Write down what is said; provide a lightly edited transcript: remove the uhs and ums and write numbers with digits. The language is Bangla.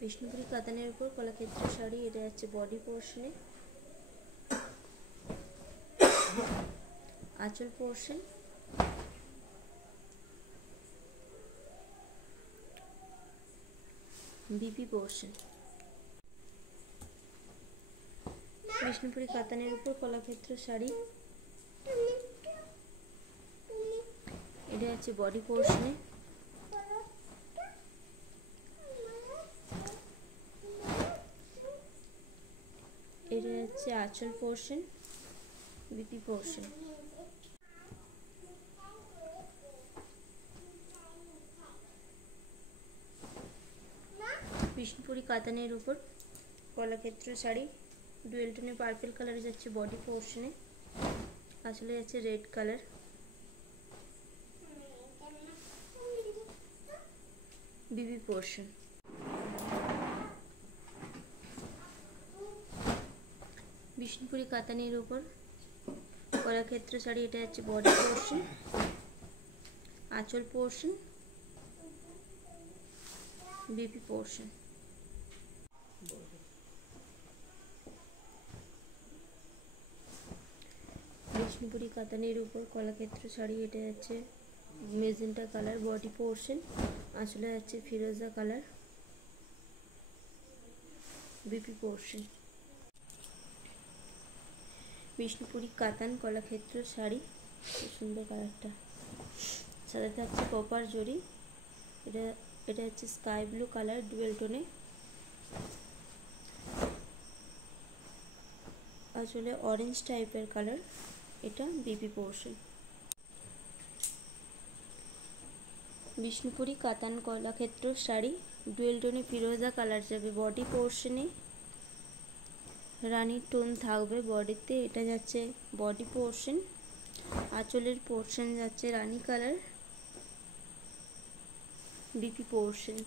বিষ্ণুপুরি কাতানের উপর কলাক্ষেত্র শাড়ি, এটা যাচ্ছে বডি পোর্শনে। আঁচল পোর্শন, বিপি পোর্শন। বিষ্ণুপুরি কাতানের উপর কলাক্ষেত্র শাড়ি, এটা যাচ্ছে বডি পোর্শনে। এটা হচ্ছে আঁচল পোর্শন, বিপি পোর্শন। বিষ্ণুপুরি কাতানের উপর কলাক্ষেত্র শাড়ি, ডুয়েল টোনে পার্পল কালারে যাচ্ছে বডি পোর্শনে, আঁচলে যাচ্ছে রেড কালার, বিবি পোর্শন। বিষ্ণুপুরি কাতানের উপর কলাক্ষেত্র শাড়ি, এটা যাচ্ছে বডি পোর্শন, আঁচল পোর্শন, বিপি পোর্শন। বিষ্ণুপুরি কাতানের উপর কলাক্ষেত্র শাড়ি, এটা যাচ্ছে মেজেন্টা কালার, বডি পোর্শন, আঁচলে যাচ্ছে ফিরোজা কালার, বিপি পোর্শন। বিষ্ণুপুরি কাতান কলাক্ষেত্র শাড়ি, খুব সুন্দর কালারটা, সাথে থাকছে কপার জরি। এটা হচ্ছে স্কাই ব্লু কালার, ডুয়েল টোনে, আসলে অরেঞ্জ টাইপের কালার, এটা বিপি পোর্শন। বিষ্ণুপুরি কাতান কলাক্ষেত্র শাড়ি, ডুয়েল টোনে ফিরোজা কালার যাবে বডি পোর্শনে, রানীর টোন থাকবে বডিতে, এটা যাচ্ছে বডি পোর্শন। আঁচলের পোর্শন যাচ্ছে রানী কালার, বিপি পোর্শন।